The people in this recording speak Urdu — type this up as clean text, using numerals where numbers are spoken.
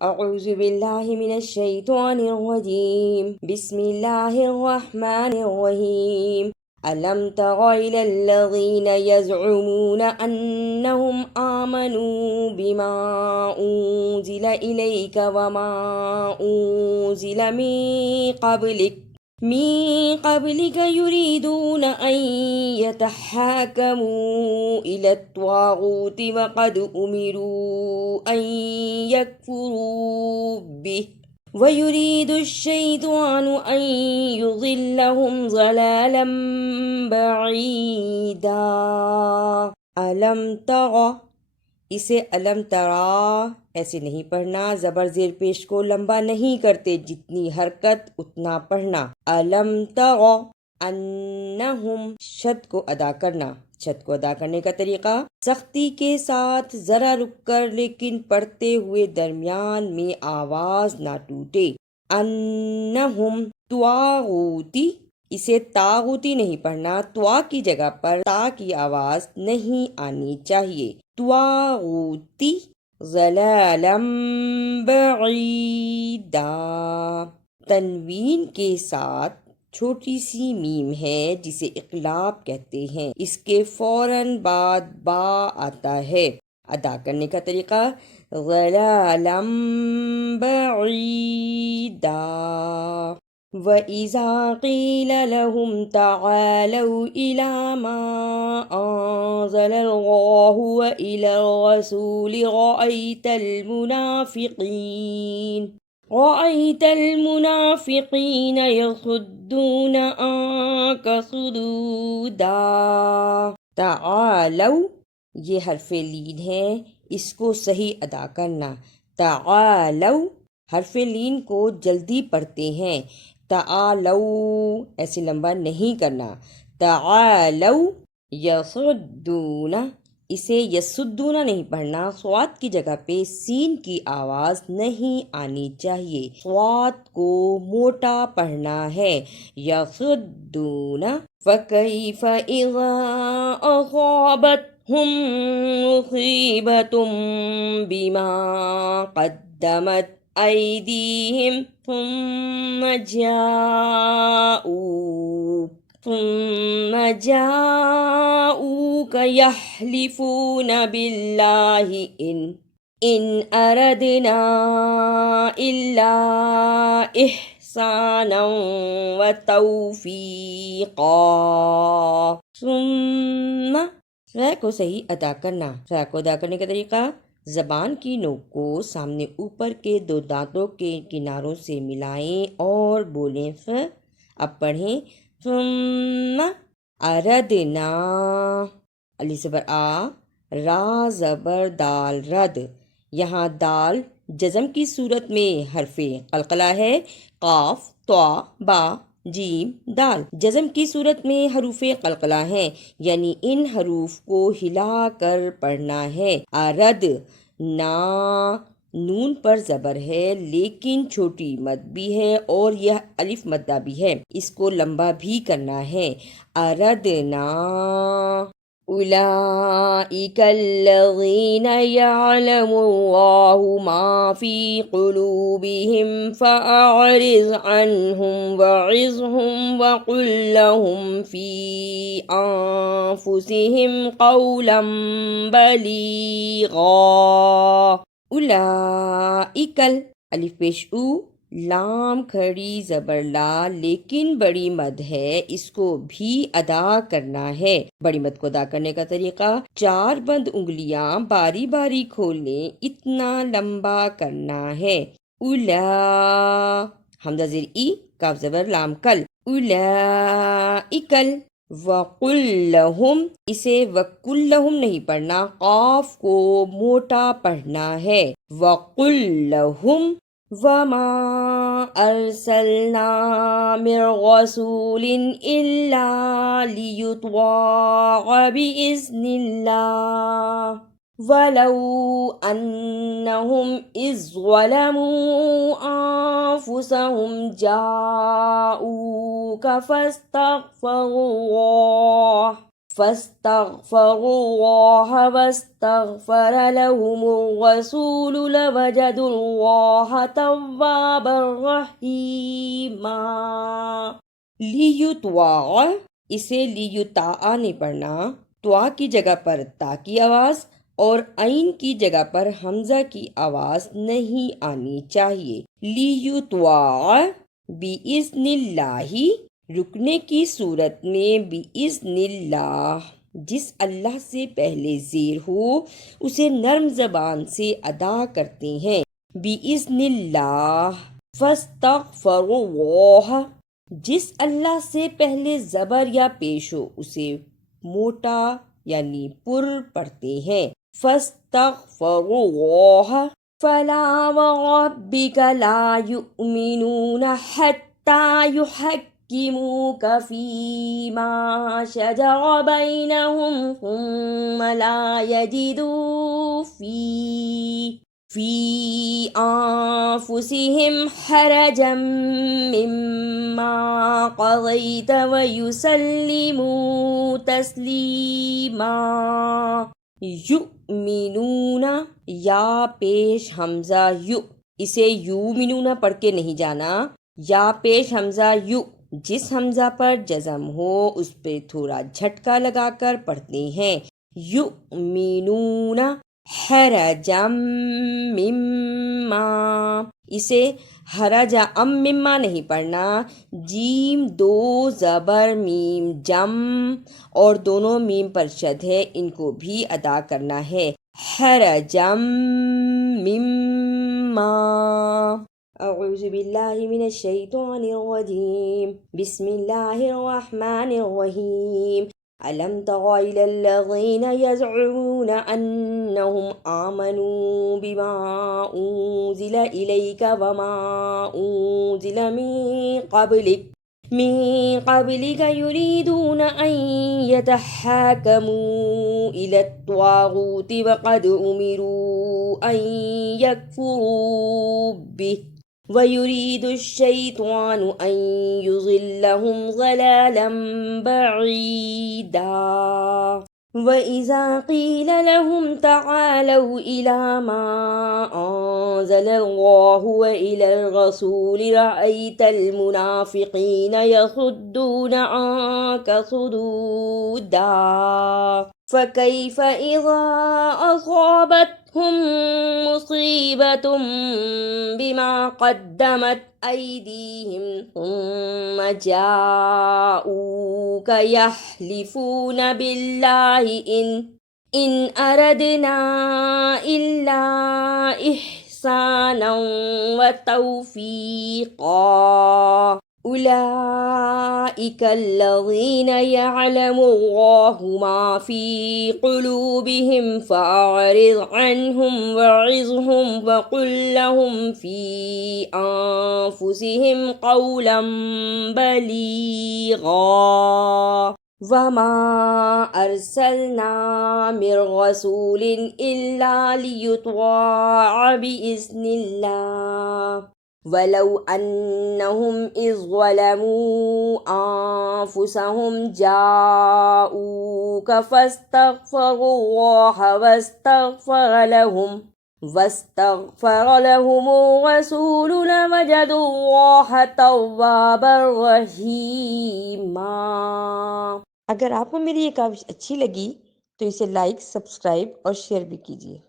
اعوذ باللہ من الشیطان الرجیم، بسم اللہ الرحمن الرحیم۔ ألم تر إلى الذين يزعمون أنهم آمنوا بما أنزل إليك وما أنزل من قبلك يريدون أن يتحاكموا إلى الطاغوت وقد أمروا أن يكفروا به وَيُرِيدُ الشَّيْطَانُ أَن يُضِلَّهُمْ ضَلَالًا بَعِيدًا۔ علم تر، اسے علم ترا ایسے نہیں پڑھنا، زبر زیر پیش کو لمبا نہیں کرتے، جتنی حرکت اتنا پڑھنا۔ علم تر انہم، شد کو ادا کرنا۔ شد کو ادا کرنے کا طریقہ سختی کے ساتھ، ذرا رک کر لیکن پڑھتے ہوئے درمیان میں آواز نہ ٹوٹے۔ انہم طاغوتی، اسے طاغوتی نہیں پڑھنا، طوا کی جگہ پر تا کی آواز نہیں آنی چاہیے۔ طاغوتی ضلالا بعیدا، تنوین کے ساتھ چھوٹی سی میم ہے جسے اقلاب کہتے ہیں، اس کے فوراً بعد با آتا ہے۔ ادا کرنے کا طریقہ ضلالا بعیدا۔ وَإِذَا قِيلَ لَهُمْ تَعَالَوْا إِلَى مَا أَنزَلَ اللَّهُ وَإِلَى الرَّسُولِ رَأَيْتَ الْمُنَافِقِينَ يَصُدُّونَ عَنكَ صُدُودًا۔ تعالوا، یہ حرف لین ہے، اس کو صحیح ادا کرنا۔ تعالوا، حرف لین کو جلدی پڑھتے ہیں، تعالوا ایسے لمبا نہیں کرنا۔ تعالوا یصدون، اسے یسدون نہیں پڑھنا، صاد کی جگہ پہ سین کی آواز نہیں آنی چاہیے، صاد کو موٹا پڑھنا ہے۔ یصدون فَكَيْفَ إِذَا أَصَابَتْهُم مُّصِيبَةٌ بِمَا قَدَّمَتْ أَيْدِيهِمْ ثُمَّ جاءوك يحلفون بالله إن أردنا إلا إحسانا وتوفيقا۔ ثم، ر کو صحیح ادا کرنا۔ ر کو ادا کرنے کا طریقہ زبان کی نوک کو سامنے اوپر کے دو دانتوں کے کناروں سے ملائیں اور بولیں ف۔ اب پڑھیں ثم اردنا، الف زبر آ، را زبر دال رد، یہاں دال جزم کی صورت میں حرف قلقلہ ہے، قاف طا با جیم دال جزم کی صورت میں حروف قلقلہ ہیں، یعنی ان حروف کو ہلا کر پڑھنا ہے۔ ارد نا، نون پر زبر ہے لیکن چھوٹی مد بھی ہے اور یہ الف مدہ بھی ہے، اس کو لمبا بھی کرنا ہے۔ اردنا اولئک الذین یعلم اللہ ما فی قلوبہم فاعرض عنہم وعظہم وقل لہم فی انفسہم قولا بلیغا۔ اولئک، الف پیش او، لام کھڑی زبر لا لیکن بڑی مد ہے، اس کو بھی ادا کرنا ہے۔ بڑی مد کو ادا کرنے کا طریقہ 4 بند انگلیاں باری باری کھولنے، اتنا لمبا کرنا ہے۔ اولا، حمزہ زیر ای، کاف زبر لام کل، اولائکل۔ وَقُلْ لَهُمْ، اسے وَقُلْ لَهُمْ نہیں پڑھنا، قاف کو موٹا پڑھنا ہے۔ وَقُلْ لَهُمْ وَمَا أَرْسَلْنَا مِن رَّسُولٍ إِلَّا لِيُطَاعَ بِإِذْنِ اللَّهِ وَلَوْ أَنَّهُمْ إِذْ ظَلَمُوا أَنفُسَهُمْ جَاءُوكَ فَاسْتَغْفَرُوا فاستغفروا الله واستغفر لهم الرسول لوجدوا الله توابا رحیما۔ لیطوع، اسے لیطاع نہیں پڑھنا، توا کی جگہ پر تا کی آواز اور عین کی جگہ پر حمزہ کی آواز نہیں آنی چاہیے۔ لیطوع بِإِذْنِ اللَّهِ، رکنے کی صورت میں بِإِذْنِ اللَّهِ، جس اللہ سے پہلے زیر ہو اسے نرم زبان سے ادا کرتے ہیں، بِإِذْنِ اللَّهِ۔ فَاسْتَغْفَرُوا اللَّهَ، جس اللہ سے پہلے زبر یا پیش ہو اسے موٹا یعنی پر پڑھتے ہیں، فَاسْتَغْفَرُوا اللَّهَ۔ فَلَا وَرَبِّكَ لَا يُؤْمِنُونَ حَتَّى يُحَكِّمُوكَ فِيمَا شَجَرَ بَيْنَهُمْ ثُمَّ لَا يَجِدُوا فِي أَنفُسِهِمْ حَرَجًا مِّمَّا قَضَيْتَ وَيُسَلِّمُوا تَسْلِيمًا۔ یؤمنون، یا پیش حمزہ یو، اسے یومنون پڑھ کے نہیں جانا، یا پیش حمزہ یو، جس حمزہ پر جزم ہو اس پہ تھوڑا جھٹکا لگا کر پڑھتے ہیں، یؤمنون حرجا مما، اسے حرجا مما نہیں پڑھنا، جیم دو زبر میم جم اور دونوں میم پر شد ہے، ان کو بھی ادا کرنا ہے، حرجا مما۔ اعوذ باللہ من الشیطان الرجیم، بسم اللہ الرحمن الرحیم۔ أَلَمْ تَرَ إِلَى الَّذِينَ يَزْعُمُونَ أَنَّهُمْ آمَنُوا بِمَا أُنزِلَ إِلَيْكَ وَمَا أُنزِلَ مِن قَبْلِكَ يُرِيدُونَ أَن يَتَحَاكَمُوا إِلَى الطَّاغُوتِ وَقَدْ أُمِرُوا أَن يَكْفُرُوا بِهِ وَيُرِيدُ الشَّيْطَانُ أَن يُضِلَّهُمْ ضَلَالًا بَعِيدًا۔ وَإِذَا قِيلَ لَهُمْ تَعَالَوْا إِلَى مَا أَنزَلَ اللَّهُ وَإِلَى الرَّسُولِ رَأَيْتَ الْمُنَافِقِينَ يَصُدُّونَ عَنكَ صُدُودًا۔ فَكَيْفَ إِذَا أَصَابَتْهُم مُّصِيبَةٌ بِمَا قَدَّمَتْ أَيْدِيهِمْ ثُمَّ جَاءُوكَ يَحْلِفُونَ بِاللَّهِ إِنْ أَرَدْنَا إِلَّا إِحْسَانًا وَتَوْفِيقًا۔ أُولَئِكَ الَّذِينَ يَعْلَمُ اللَّهُ مَا فِي قُلُوبِهِمْ فَأَعْرِضْ عَنْهُمْ وَعِظْهُمْ وَقُل لَّهُمْ فِي أَنفُسِهِمْ قَوْلًا بَلِيغًا۔ وَمَا أَرْسَلْنَا مِن رَّسُولٍ إِلَّا لِيُطَاعَ بِإِذْنِ اللَّهِ وَلَوْ أَنَّهُمْ إِذ ظَلَمُوا أَنفُسَهُمْ جَاءُوكَ فَاسْتَغْفَرُوا اللَّهَ وَاسْتَغْفَرَ لَهُمُ الرَّسُولُ لَوَجَدُوا اللَّهَ تَوَّابًا رَحِيمًا۔ اگر آپ کو میری یہ کاوش اچھی لگی تو اسے لائک، سبسکرائب اور شیئر بھی کیجیے۔